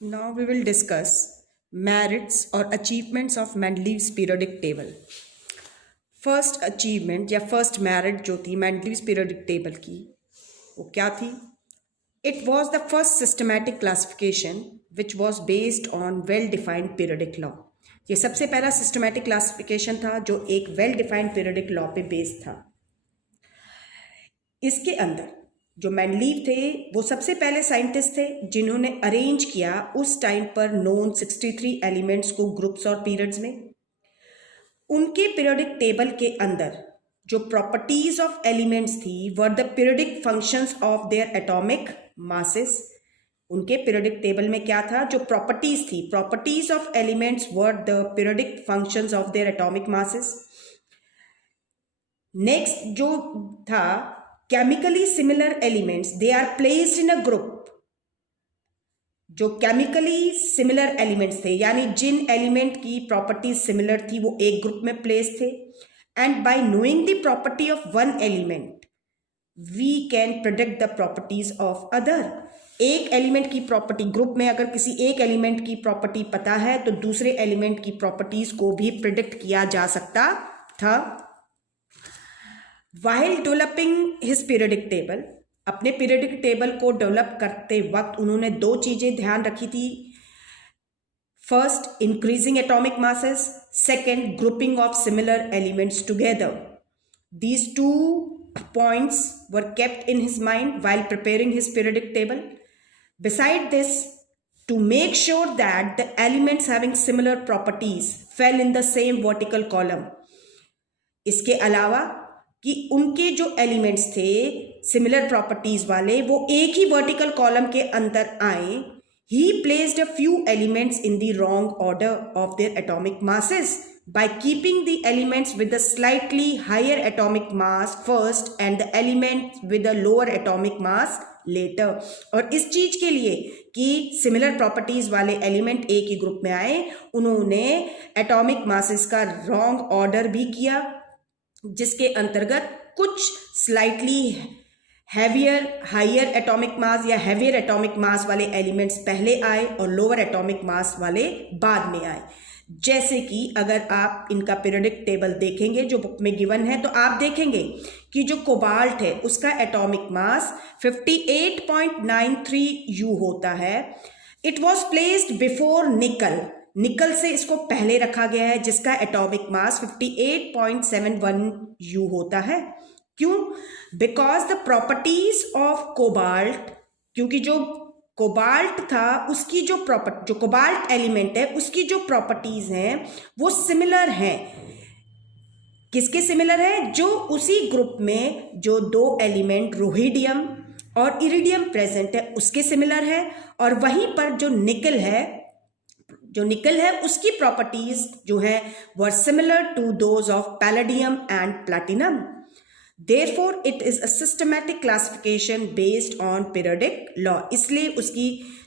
Now we will discuss merits or achievements of Mendeleev's periodic table. First achievement या first merit जो थी Mendeleev's periodic table की वो क्या थी? It was the first systematic classification which was based on well defined periodic law. ये सबसे पहला सिस्टमैटिक क्लासिफिकेशन था जो एक वेल डिफाइंड पीरियोडिक लॉ पे बेस्ड था। इसके अंदर जो मेंडलीव थे वो सबसे पहले साइंटिस्ट थे जिन्होंने अरेंज किया उस टाइम पर नोन 63 एलिमेंट्स को ग्रुप्स और पीरियड्स में। उनके पीरियोडिक टेबल के अंदर जो प्रॉपर्टीज ऑफ एलिमेंट्स थी were the periodic functions of their atomic masses. उनके पीरियोडिक टेबल में क्या था? जो प्रॉपर्टीज थी, properties of elements were the periodic functions of their atomic masses. Next जो था chemically similar elements they are placed in a group. जो chemically similar elements थे यानी जिन एलिमेंट की प्रॉपर्टीज सिमिलर थी वो एक ग्रुप में प्लेस थे। And by knowing the property of one element we can predict the properties of other. एक एलिमेंट की प्रॉपर्टी, ग्रुप में अगर किसी एक एलिमेंट की प्रॉपर्टी पता है तो दूसरे एलिमेंट की प्रॉपर्टीज को भी प्रिडिक्ट किया जा सकता था। While developing his periodic table, अपने पीरियोडिक टेबल को डेवलप करते वक्त उन्होंने दो चीजें ध्यान रखी थी। First, increasing atomic masses, second, grouping of similar elements together. These two points were kept in his mind while preparing his periodic table. Beside this, to make sure that the elements having similar properties fell in the same vertical column. इसके अलावा कि उनके जो elements थे similar properties वाले वो एक ही vertical column के अंदर आए, he placed a few elements in the wrong order of their atomic masses by keeping the elements with a slightly higher atomic mass first and the elements with a lower atomic mass later। और इस चीज के लिए कि similar properties वाले element एक ही group में आए, उन्होंने एटॉमिक मासेस का रॉन्ग ऑर्डर भी किया जिसके अंतर्गत कुछ slightly heavier higher atomic mass या हैवियर एटॉमिक मास वाले एलिमेंट्स पहले आए और लोअर एटॉमिक मास वाले बाद में आए। जैसे कि अगर आप इनका पीरियोडिक टेबल देखेंगे जो बुक में गिवन है तो आप देखेंगे कि जो कोबाल्ट है उसका एटॉमिक मास 58.93 U होता है। इट वॉज प्लेस्ड बिफोर निकल, निकल से इसको पहले रखा गया है जिसका एटॉमिक मास 58.71 U होता है। क्यों? Because the properties of cobalt, क्योंकि जो कोबाल्ट था उसकी जो कोबाल्ट एलिमेंट है उसकी जो प्रॉपर्टीज हैं वो सिमिलर हैं। किसके सिमिलर है? जो उसी ग्रुप में जो दो एलिमेंट रोहिडियम और इरिडियम प्रेजेंट है उसके सिमिलर है। और वहीं पर जो निकल है उसकी प्रॉपर्टीज जो है were similar to those of palladium and platinum. Therefore, it is a systematic classification based on periodic law। इसलिए उसकी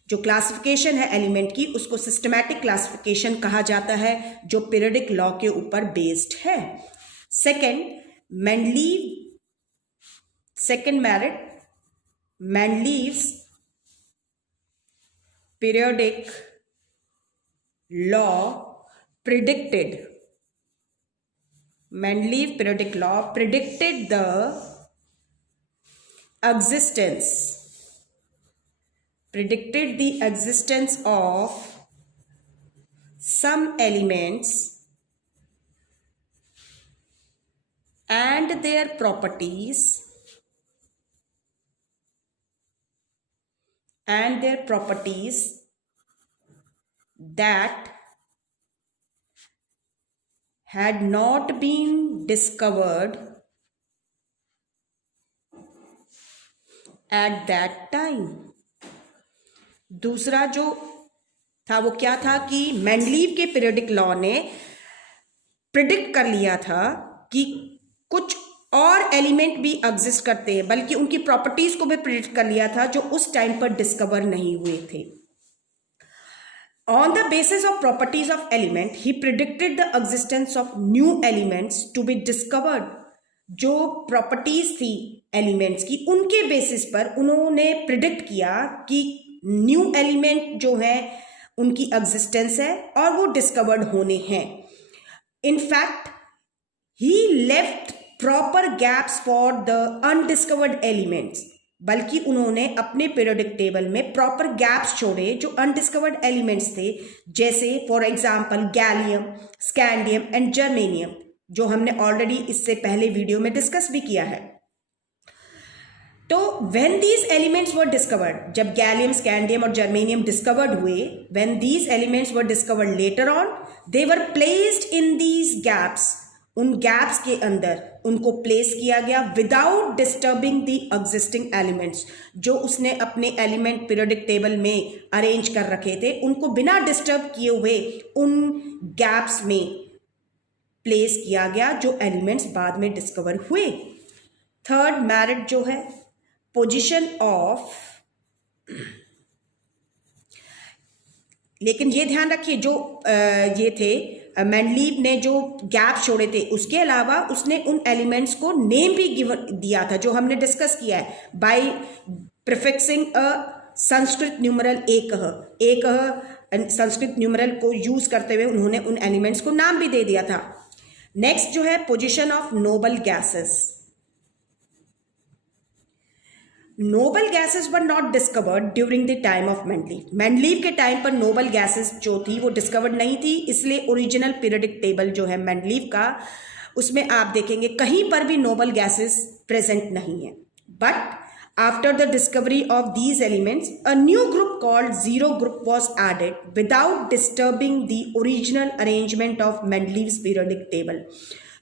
जो क्लासिफिकेशन है एलिमेंट की उसको सिस्टमैटिक क्लासिफिकेशन कहा जाता है जो पीरियोडिक लॉ के ऊपर बेस्ड है। Second merit, Mendeleev's periodic law predicted, Mendeleev periodic law predicted the existence of some elements and their properties that had not been discovered at that time। दूसरा जो था वो क्या था कि मेंडलीव के पीरियोडिक लॉ ने प्रिडिक्ट कर लिया था कि कुछ और एलिमेंट भी एग्जिस्ट करते हैं, बल्कि उनकी प्रॉपर्टीज को भी प्रिडिक्ट कर लिया था जो उस टाइम पर डिस्कवर नहीं हुए थे। On the basis of properties of element, he predicted the existence of new elements to be discovered। जो प्रॉपर्टीज थी एलिमेंट्स की उनके बेसिस पर उन्होंने प्रिडिक्ट किया कि न्यू एलिमेंट जो है उनकी एग्जिस्टेंस है और वो डिस्कवर्ड होने हैं। In fact he left proper gaps for the undiscovered elements, बल्कि उन्होंने अपने पीरियोडिक टेबल में प्रॉपर गैप्स छोड़े जो अनडिस्कवर्ड एलिमेंट्स थे, जैसे for example gallium, scandium and germanium, जो हमने ऑलरेडी इससे पहले वीडियो में डिस्कस भी किया है। तो when these elements were discovered, जब गैलियम, स्कैंडियम और जर्मेनियम डिस्कवर्ड हुए, when these elements were discovered later on, they were placed in these gaps, उन गैप्स के अंदर उनको प्लेस किया गया without disturbing the existing elements. जो उसने अपने एलिमेंट पीरियोडिक टेबल में अरेंज कर रखे थे, उनको बिना डिस्टर्ब किए हुए उन गैप्स में प्लेस किया गया जो एलिमेंट्स बाद में डिस्कवर हुए। थर्ड मेरिट जो है, पोजीशन ऑफ, लेकिन ये ध्यान रखिए जो ये थे मेंडलीव ने जो गैप छोड़े थे, उसके अलावा उसने उन एलिमेंट्स को नेम भी दिया था जो हमने डिस्कस किया है, बाय प्रिफिक्सिंग अ संस्कृत न्यूमरल एकह संस्कृत न्यूमरल को यूज करते हुए उन्होंने उन एलिमेंट्स को नाम भी दे दिया था। नेक्स्ट जो है position of noble gases. Noble gases were not discovered during the time of Mendeleev. Mendeleev के टाइम पर नोबल गैसेस जो थी वो डिस्कवर्ड नहीं थी, इसलिए ओरिजिनल पीरियोडिक टेबल जो है मेंडलीव का, उसमें आप देखेंगे कहीं पर भी नोबल गैसेस प्रेजेंट नहीं है। But after the discovery of these elements, a new group called zero group was added without disturbing the original arrangement of Mendeleev's periodic table.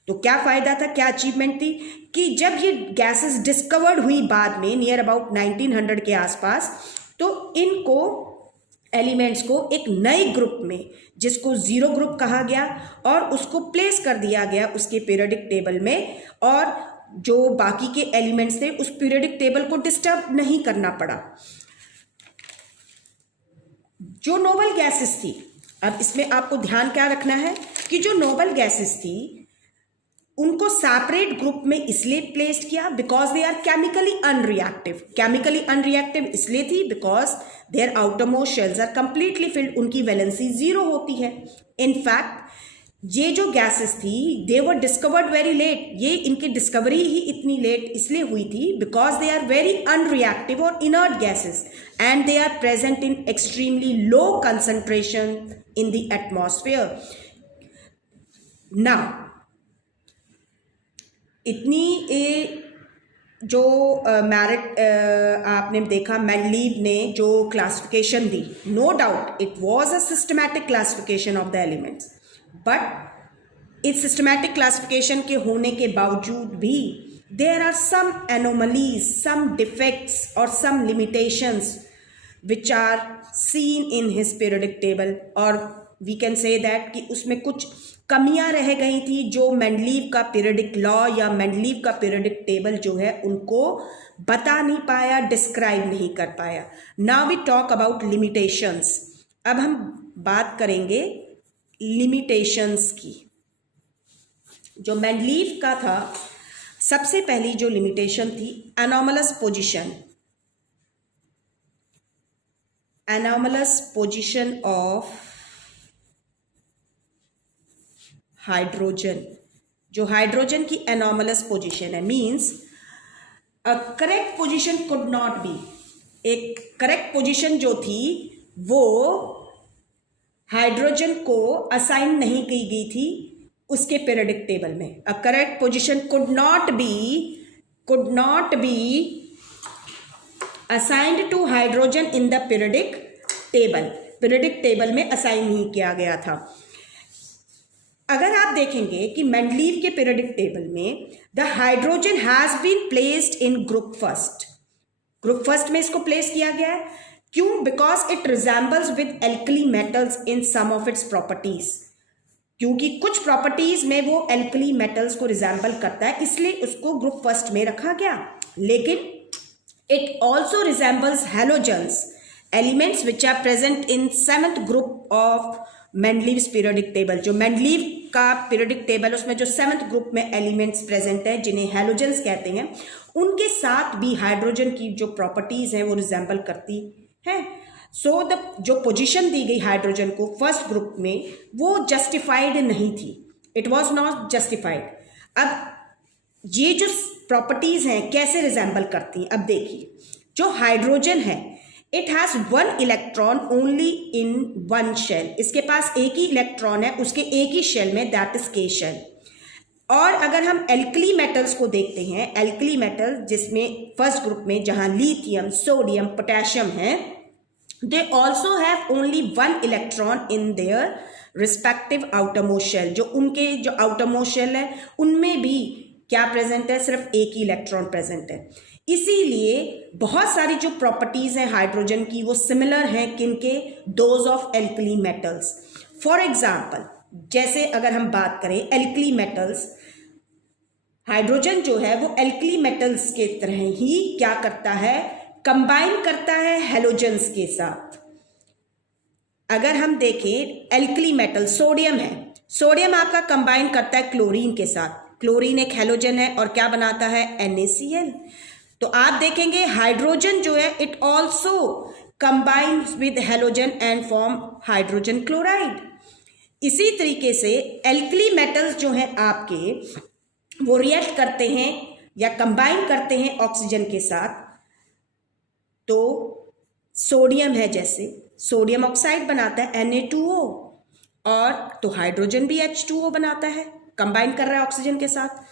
तो क्या फायदा था, क्या अचीवमेंट थी कि जब ये गैसेस डिस्कवर्ड हुई बाद में नियर अबाउट 1900 के आसपास, तो इनको एलिमेंट्स को एक नए ग्रुप में, जिसको जीरो ग्रुप कहा गया, और उसको प्लेस कर दिया गया उसके पीरियोडिक टेबल में, और जो बाकी के एलिमेंट्स थे उस पीरियोडिक टेबल को डिस्टर्ब नहीं करना पड़ा। जो नोबल गैसेस थी, अब इसमें आपको ध्यान क्या रखना है कि जो नोबल गैसेस थी उनको सेपरेट ग्रुप में इसलिए प्लेस्ड किया because they are chemically unreactive. Chemically unreactive इसलिए थी because their outermost shells are completely filled, उनकी वैलेंसी जीरो होती है। इनफैक्ट ये जो गैसेस थी they were discovered very late, ये इनकी डिस्कवरी ही इतनी लेट इसलिए हुई थी because they are very unreactive और inert gases and they are present in extremely low concentration in the atmosphere. Now इतनी जो मेरिट आपने देखा, मेंडलीव ने जो क्लासिफिकेशन दी, no doubt it was a systematic classification of the elements, but इस systematic classification के होने के बावजूद भी there are some anomalies, some defects और some limitations which are seen in his periodic table, और वी कैन से दैट कि उसमें कुछ कमियां रह गई थी जो मेंडलीव का पीरियोडिक लॉ या मेंडलीव का पीरियोडिक टेबल जो है उनको बता नहीं पाया, डिस्क्राइब नहीं कर पाया। Now we talk about limitations. अब हम बात करेंगे लिमिटेशंस की। जो मेंडलीव का था, सबसे पहली जो लिमिटेशन थी anomalous position, anomalous position of hydrogen. जो हाइड्रोजन की एनोमलस पोजीशन है, means a correct position could not B, एक करेक्ट पोजीशन जो थी वो हाइड्रोजन को असाइन नहीं की गई थी उसके पीरियोडिक टेबल में। A correct position could not be assigned to hydrogen in the periodic table में असाइन नहीं किया गया था। अगर आप देखेंगे कि मेंडलीव के पीरियोडिक टेबल में the hydrogen has been placed in group first में इसको प्लेस किया गया है। क्यों? Because it resembles with alkali metals in some of its properties, क्योंकि कुछ प्रॉपर्टीज में वो एल्कली मेटल्स को रिजेंबल करता है, इसलिए उसको ग्रुप फर्स्ट में रखा गया। लेकिन it also resembles halogens, elements which are present in 7th group of Mendeleev's periodic table. जो मेंडलीव का पीरियोडिक टेबल उसमें जो 7th ग्रुप में एलिमेंट्स प्रेजेंट है जिन्हें हैलोजन्स कहते हैं, उनके साथ भी हाइड्रोजन की जो प्रॉपर्टीज हैं वो रिजेंबल करती हैं। सो द जो पोजीशन दी गई हाइड्रोजन को फर्स्ट ग्रुप में वो जस्टिफाइड नहीं थी, इट वॉज नॉट जस्टिफाइड। अब ये जो प्रॉपर्टीज हैं कैसे रिजेंबल करती हैं, अब देखिए जो हाइड्रोजन है it has one electron only in one shell, इसके पास एक ही इलेक्ट्रॉन है उसके एक ही शेल में, दैट इज के शेल। और अगर हम एल्कली मेटल्स को देखते हैं, एल्कली मेटल जिसमें फर्स्ट ग्रुप में जहां लिथियम, सोडियम, पोटेशियम है, they also have only one electron in their respective outermost shell. जो उनके जो आउटरमोस्ट शेल है उनमें भी क्या प्रेजेंट है, सिर्फ एक ही इलेक्ट्रॉन प्रेजेंट है। इसीलिए बहुत सारी जो प्रॉपर्टीज हैं हाइड्रोजन की वो सिमिलर हैं किनके, those of alkali metals. For example जैसे अगर हम बात करें एल्कली मेटल्स, हाइड्रोजन जो है वो एल्कली मेटल्स के तरह ही क्या करता है, कंबाइन करता है हेलोजेंस के साथ। अगर हम देखें एल्कली मेटल सोडियम है, सोडियम आपका कंबाइन करता है क्लोरीन के साथ, क्लोरीन एक हेलोजन है और क्या बनाता है, NaCl। तो आप देखेंगे हाइड्रोजन जो है it also combines with halogen and form hydrogen chloride. इसी तरीके से एल्कली मेटल्स जो हैं आपके वो रिएक्ट करते हैं या कंबाइन करते हैं ऑक्सीजन के साथ। तो सोडियम है, जैसे सोडियम ऑक्साइड बनाता है Na2O, और तो हाइड्रोजन भी H2O बनाता है, कंबाइन कर रहा है ऑक्सीजन के साथ।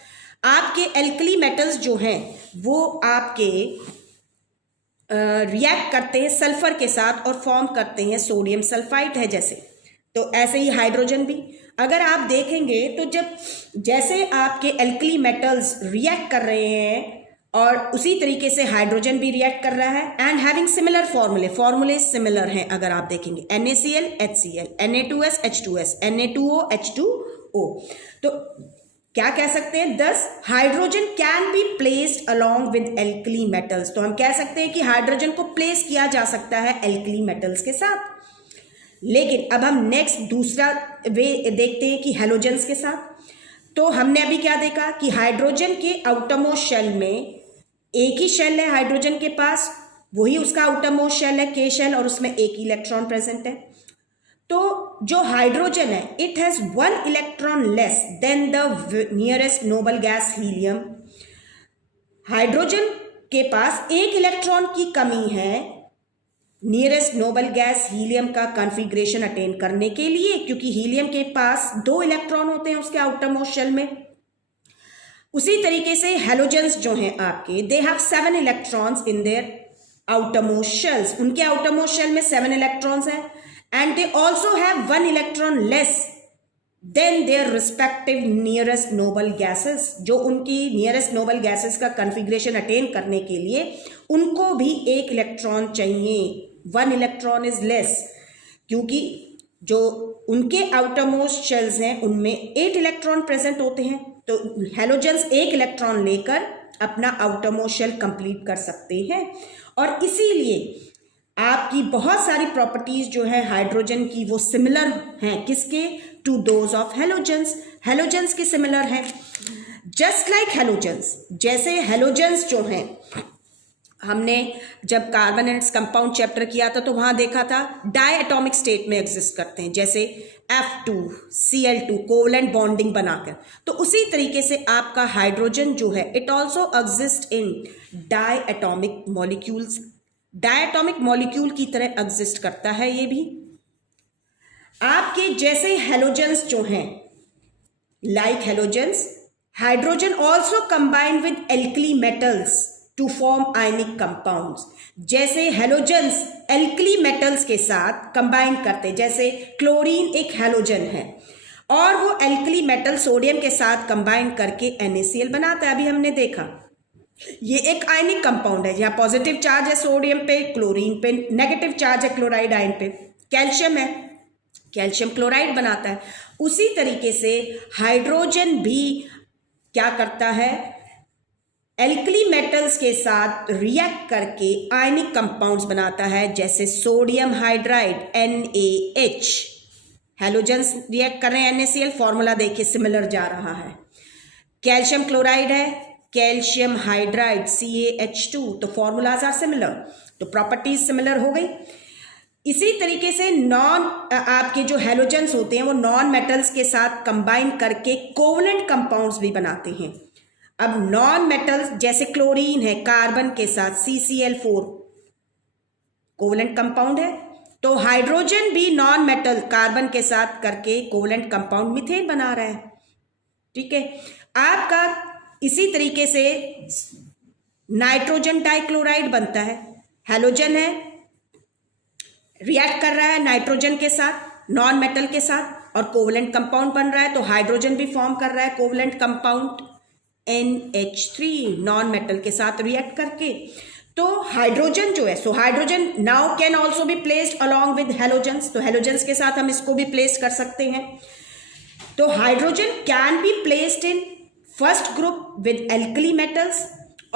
आपके एल्कली मेटल्स जो हैं वो आपके रिएक्ट करते हैं सल्फर के साथ और फॉर्म करते हैं सोडियम सल्फाइड है जैसे। तो ऐसे ही हाइड्रोजन भी अगर आप देखेंगे तो जब जैसे आपके एल्कली मेटल्स रिएक्ट कर रहे हैं और उसी तरीके से हाइड्रोजन भी रिएक्ट कर रहा है एंड हैविंग सिमिलर फॉर्मूले सिमिलर हैं। अगर आप देखेंगे NaCl HCl, Na2S H2S, Na2O H2O। तो क्या कह सकते हैं, दस hydrogen can be placed along with alkali metals. तो हम कह सकते हैं कि हाइड्रोजन को प्लेस किया जा सकता है एल्कली मेटल्स के साथ। लेकिन अब हम नेक्स्ट दूसरा वे देखते हैं कि हेलोजेंस के साथ। तो हमने अभी क्या देखा कि हाइड्रोजन के आउटरमोस्ट शेल में एक ही शेल है हाइड्रोजन के पास, वही उसका आउटरमोस्ट शेल है के शेल, और उसमें एक इलेक्ट्रॉन प्रेजेंट है। तो जो हाइड्रोजन है it has one electron less than the nearest noble gas helium. Hydrogen के पास एक इलेक्ट्रॉन की कमी है नियरेस्ट नोबल गैस हीलियम का कॉन्फ़िगरेशन अटेन करने के लिए, क्योंकि हीलियम के पास 2 इलेक्ट्रॉन होते हैं उसके आउटरमोस्ट शेल में। उसी तरीके से हेलोजेंस जो हैं आपके they have 7 electrons in their outermost shells, उनके आउटरमोस्ट शेल में 7 इलेक्ट्रॉन्स हैं and they also have 1 electron less than their respective nearest noble gases। जो उनकी nearest noble gases का configuration attain करने के लिए उनको भी एक इलेक्ट्रॉन चाहिए, 1 electron is less, क्योंकि जो उनके outermost shells हैं उनमें 8 इलेक्ट्रॉन प्रेजेंट होते हैं। तो हेलोजेंस एक इलेक्ट्रॉन लेकर अपना outermost shell कंप्लीट कर सकते हैं। और इसीलिए आपकी बहुत सारी प्रॉपर्टीज जो है हाइड्रोजन की वो सिमिलर हैं किसके, to those of halogens. Halogens के सिमिलर हैं जस्ट लाइक हेलोजेंस। जैसे हेलोजेंस जो हैं हमने जब कार्बन एंड कंपाउंड चैप्टर किया था तो वहां देखा था डाई एटॉमिक स्टेट में एग्जिस्ट करते हैं, जैसे F2Cl2 कोवलेंट बॉन्डिंग बनाकर। तो उसी तरीके से आपका हाइड्रोजन जो है it also exist in diatomic molecules, diatomic molecule की तरह एग्जिस्ट करता है ये भी। आपके जैसे हेलोजेंस जो हैं like halogens, hydrogen also combine with alkali metals to form ionic compounds. जैसे हेलोजेंस एल्कली मेटल्स के साथ कंबाइन करते, जैसे क्लोरीन एक हेलोजन है और वो एल्कली मेटल सोडियम के साथ कंबाइन करके NaCl बनाता है। अभी हमने देखा ये एक आयनिक कंपाउंड है, यहाँ पॉजिटिव चार्ज है सोडियम पे, क्लोरीन पे नेगेटिव चार्ज है क्लोराइड आयन पे, कैल्शियम है, कैल्शियम क्लोराइड बनाता है। उसी तरीके से हाइड्रोजन भी क्या करता है, एल्कली मेटल्स के साथ रिएक्ट करके आयनिक कंपाउंड्स बनाता है, जैसे sodium hydride NaH। Halogens react कर रहे हैं NaCl, फॉर्मूला देखिए सिमिलर जा रहा है। कैल्शियम क्लोराइड है कैल्शियम हाइड्राइड CaH2, तो फॉर्मूलाज आर सिमिलर, तो प्रॉपर्टीज सिमिलर हो गई। इसी तरीके से आपके जो हेलोजन्स होते हैं वो नॉन मेटल्स के साथ कंबाइन करके कोवलेंट कंपाउंड्स भी बनाते हैं। अब नॉन मेटल्स जैसे क्लोरीन है, कार्बन के साथ CCl4 कोवलेंट कंपाउंड है, तो हाइड्रोजन भी नॉन मेटल कार्बन के साथ करके कोवलेंट कंपाउंड मीथेन बना रहा है। ठीक है, आपका इसी तरीके से नाइट्रोजन डाइक्लोराइड बनता है, हेलोजन है, रिएक्ट कर रहा है नाइट्रोजन के साथ, नॉन मेटल के साथ, और कोवलेंट कंपाउंड बन रहा है, तो हाइड्रोजन भी फॉर्म कर रहा है covalent compound NH3 non metal के साथ रिएक्ट करके। तो हाइड्रोजन जो है, so hydrogen now can also be placed along with halogens, तो हेलोजन्स के साथ हम इसको भी प्लेस कर सकते हैं। तो hydrogen can be placed in first group with alkali metals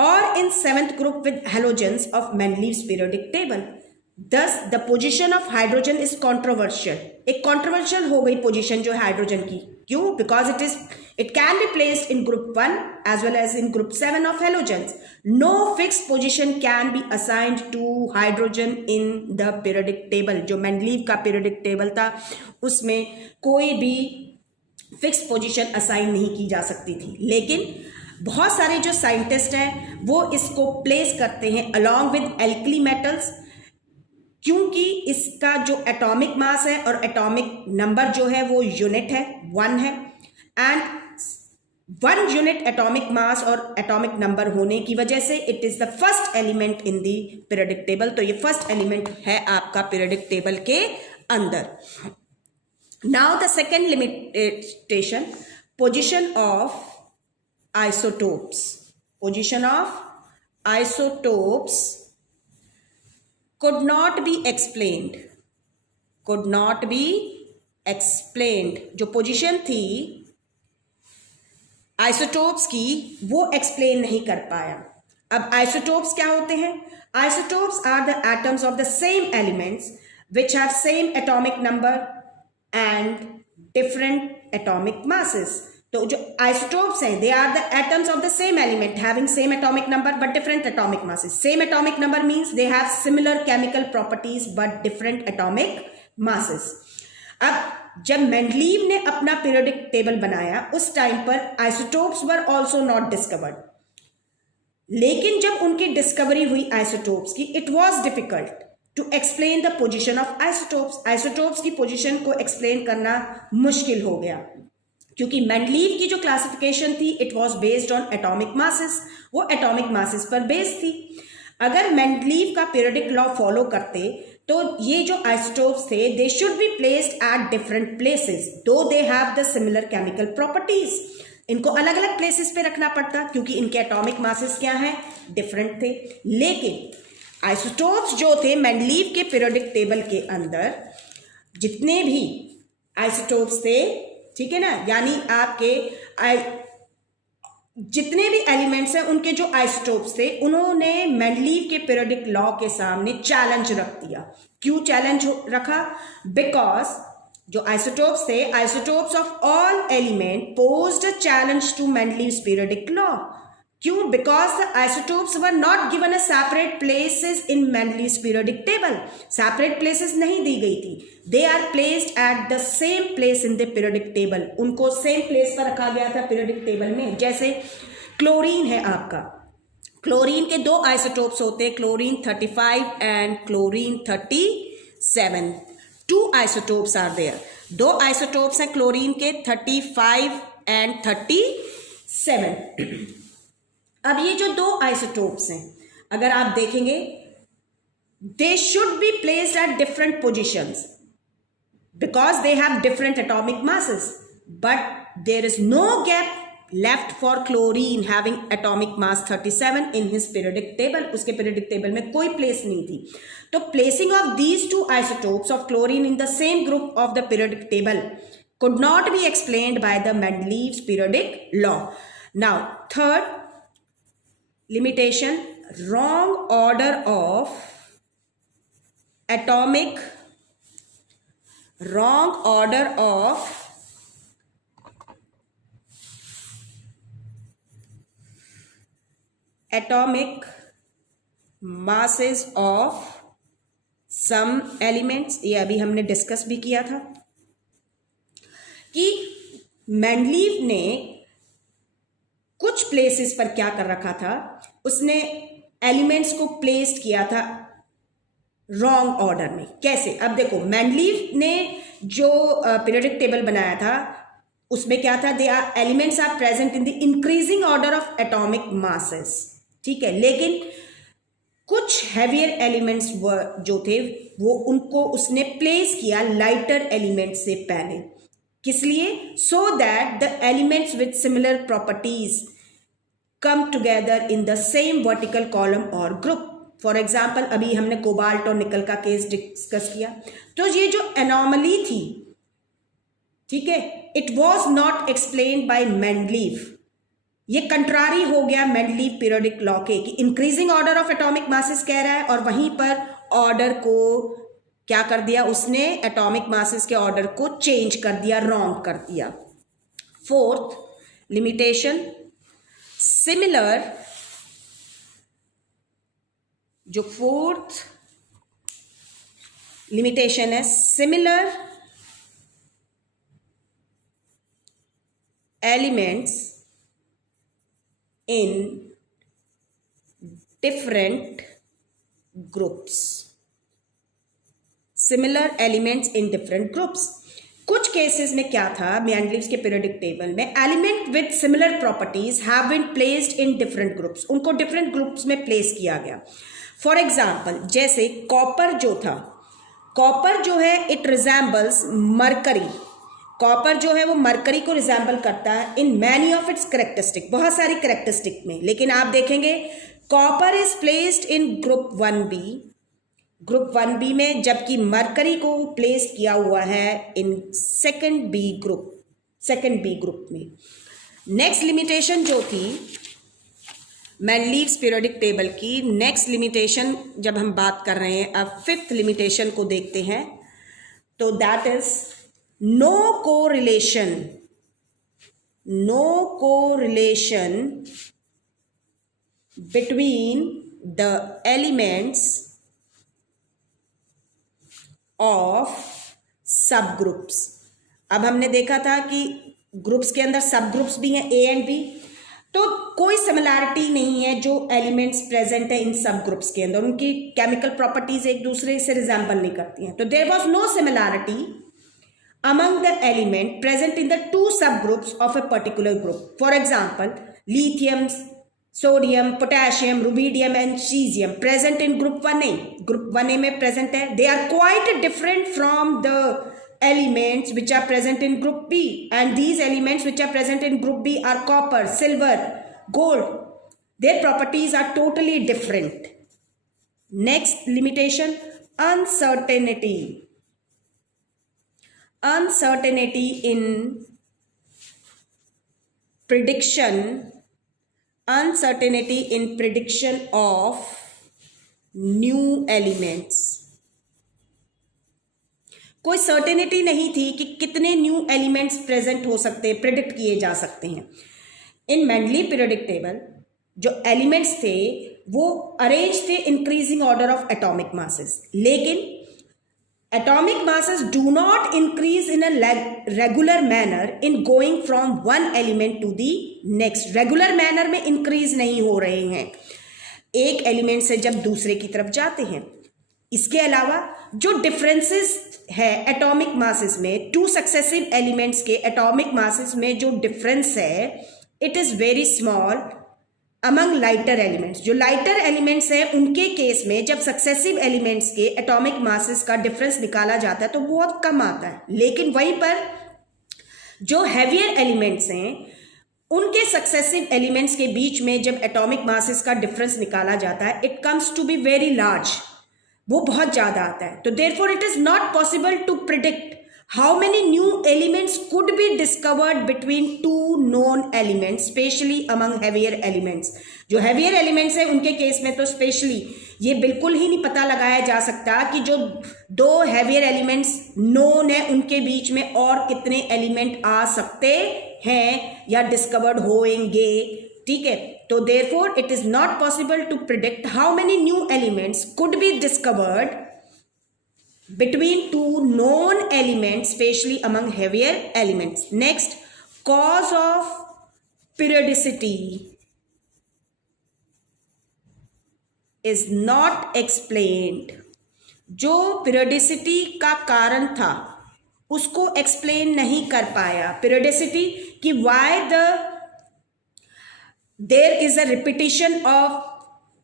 और in seventh group with halogens of Mendeleev's periodic table. Thus the position of hydrogen is controversial। एक controversial हो गई पोजीशन जो है हाइड्रोजन की, क्यों? Because it can be placed in group 1 as well as in group 7 of halogens। No fixed position can be assigned to hydrogen in the periodic table। जो Mendeleev का periodic table था उसमें कोई भी फिक्स पोजीशन असाइन नहीं की जा सकती थी, लेकिन बहुत सारे जो साइंटिस्ट हैं वो इसको प्लेस करते हैं अलॉन्ग विद एल्कली मेटल्स, क्योंकि इसका जो एटॉमिक मास है और एटॉमिक नंबर जो है वो यूनिट है, 1 है, एंड 1 यूनिट एटॉमिक मास और एटॉमिक नंबर होने की वजह से it is the first element in the periodic table. तो ये फर्स्ट एलिमेंट है आपका पीरियोडिक टेबल के अंदर। Now the second limitation, position of isotopes. Position of isotopes could not be explained। जो पोजीशन थी आइसोटोप्स की वो एक्सप्लेन नहीं कर पाया। अब आइसोटोप्स क्या होते हैं? Isotopes are the atoms of the same elements which have same atomic number and different atomic masses. तो जो आइसोटोप्स हैं they are the atoms of the same element having same atomic number but different atomic masses. Same atomic number means they have similar chemical properties but different atomic masses. अब जब Mendeleev ने अपना periodic table बनाया उस time पर isotopes were also not discovered, लेकिन जब उनकी डिस्कवरी हुई आइसोटोप्स की, it was difficult to explain the position of isotopes. Isotopes की पोजीशन को एक्सप्लेन करना मुश्किल हो गया, क्योंकि मेंडलीव की जो क्लासिफिकेशन थी it was based on atomic masses, वो एटॉमिक मासेस पर बेस्ड थी। अगर मेंडलीव का पीरियोडिक लॉ फॉलो करते तो ये जो आइसोटोप्स थे they should be placed at different places though they have the similar chemical properties. इनको अलग अलग प्लेसेस पे रखना पड़ता क्योंकि इनके एटॉमिक मासेस क्या हैं, डिफरेंट थे। लेकिन आइसोटोप्स जो थे मेंडलीव के पीरियोडिक टेबल के अंदर जितने भी आइसोटोप्स थे, ठीक है ना, यानी आपके जितने भी एलिमेंट्स हैं उनके जो आइसोटोप्स थे उन्होंने मेंडलीव के पीरियोडिक लॉ के सामने चैलेंज रख दिया। क्यों चैलेंज रखा? बिकॉज जो आइसोटोप्स थे, isotopes of all element posed a challenge to Mendeleev's periodic law. क्यों? Because the isotopes were not given a separate places in Mendeleev's periodic table. Separate places नहीं दी गई थी, they are placed at the same place in the periodic table. उनको same place पर रखा गया था पीरियोडिक टेबल में। जैसे क्लोरीन है आपका, क्लोरीन के 2 आइसोटोप्स होते हैं, chlorine 35 and chlorine 37। 2 isotopes are there. 2 isotopes हैं क्लोरीन के, 35 एंड 37। अब ये जो 2 आइसोटोप्स हैं अगर आप देखेंगे they should be placed at different positions because they have different atomic masses, but there is no gap left for chlorine having atomic mass 37 in his periodic table. उसके periodic table में कोई place नहीं थी। तो placing of these 2 isotopes of chlorine in the same group of the periodic table could not be explained by the Mendeleev's periodic law. Now, third limitation, wrong order of atomic masses of some elements, ये अभी हमने discuss भी किया था कि Mendeleev ने कुछ places पर क्या कर रखा था, उसने एलिमेंट्स को प्लेस्ड किया था रॉन्ग ऑर्डर में। कैसे? अब देखो, मेंडलीव ने जो पीरियोडिक टेबल बनाया था उसमें क्या था, they are elements are present in the increasing order of atomic masses, ठीक है। लेकिन कुछ हैवियर एलिमेंट्स जो थे वो उनको उसने प्लेस किया लाइटर एलिमेंट्स से पहले। किस लिए? So that the elements with similar properties come together in the same vertical column और ग्रुप। फॉर एग्जाम्पल, अभी हमने कोबाल्ट और निकल का केस डिस्कस किया, तो ये जो एनॉमली थी, ठीक है, it was not explained bye Mendeleev. ये कंट्रारी हो गया मेंडलीव पीरियोडिक लॉ के कि increasing order of atomic masses कह रहा है और वहीं पर ऑर्डर को क्या कर दिया उसने, एटॉमिक मासेस के ऑर्डर को चेंज कर दिया, रॉन्ग कर दिया। फोर्थ लिमिटेशन, सिमिलर, जो फोर्थ लिमिटेशन है, similar elements in different groups. Similar elements in different groups. कुछ केसेस में क्या था, मेंडलीव्स के पीरियोडिक टेबल में element with similar properties have been placed in different groups, उनको डिफरेंट ग्रुप्स में प्लेस किया गया। फॉर एग्जाम्पल, जैसे कॉपर जो था, कॉपर जो है इट रिजेंबल्स मरकरी, कॉपर जो है वो मरकरी को रिजेंबल करता है in many of its characteristic, बहुत सारी करेक्टरिस्टिक में। लेकिन आप देखेंगे copper is placed in group 1b, group 1b में, जबकि मरकरी को प्लेस किया हुआ है इन सेकंड बी ग्रुप में। नेक्स्ट लिमिटेशन जो थी मेंडलीव्स पीरियोडिक टेबल की, नेक्स्ट लिमिटेशन जब हम बात कर रहे हैं, अब फिफ्थ लिमिटेशन को देखते हैं, तो that is no correlation between the elements of subgroups. अब हमने देखा था कि ग्रुप्स के अंदर सब ग्रुप्स भी हैं, ए एंड बी, तो कोई सिमिलैरिटी नहीं है जो एलिमेंट्स प्रेजेंट है इन सब ग्रुप्स के अंदर, उनकी केमिकल प्रॉपर्टीज एक दूसरे से रिजेंबल नहीं करती हैं। तो there was no similarity among the element present in the two subgroups of a particular group. For example, lithium, sodium, potassium, rubidium and cesium present in group 1a. Group 1a में present है. They are quite different from the elements which are present in group B. And these elements which are present in group B are copper, silver, gold. Their properties are totally different. Next limitation, uncertainty. Uncertainty in prediction, uncertainty in prediction of new elements. कोई certainty नहीं थी कि कितने new elements present हो सकते हैं, predict किए जा सकते हैं। इन मेंडलीव पीरियोडिक टेबल जो एलिमेंट्स थे वो अरेंज थे increasing order of atomic masses, लेकिन atomic masses do not increase in a regular manner in going from one element to the next. regular manner में increase नहीं हो रहे हैं एक एलिमेंट से जब दूसरे की तरफ जाते हैं। इसके अलावा जो डिफरेंसेस है एटॉमिक मासेस में, टू सक्सेसिव एलिमेंट्स के एटॉमिक मासेस में जो डिफरेंस है, it is very small among lighter elements. जो लाइटर एलिमेंट्स हैं उनके केस में जब सक्सेसिव एलिमेंट्स के एटॉमिक मासेस का डिफरेंस निकाला जाता है तो बहुत कम आता है, लेकिन वहीं पर जो हैवियर एलिमेंट्स हैं उनके सक्सेसिव एलिमेंट्स के बीच में जब एटॉमिक मासेस का डिफरेंस निकाला जाता है, it comes to be very large, वो बहुत ज्यादा आता है। तो therefore it is not possible to predict how many new elements could be discovered between two known elements, especially among heavier elements. जो heavier elements है उनके केस में तो स्पेशली ये बिल्कुल ही नहीं पता लगाया जा सकता कि जो दो heavier elements known है उनके बीच में और कितने एलिमेंट आ सकते हैं या डिस्कवर्ड होंगे, ठीक है। तो therefore it is not possible to predict how many new elements could be discovered between two known elements, especially among heavier elements. Next, cause of periodicity is not explained. जो periodicity का कारण था उसको explain नहीं कर पाया. Periodicity कि why there is a repetition of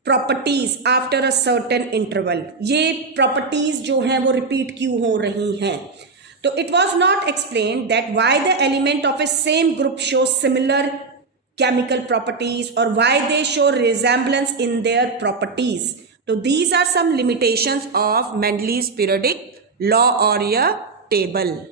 properties after a certain interval. ये properties जो हैं वो repeat क्यों हो रही हैं. तो it was not explained that why the element of a same group shows similar chemical properties or why they show resemblance in their properties. So these are some limitations of Mendel's periodic law or a table.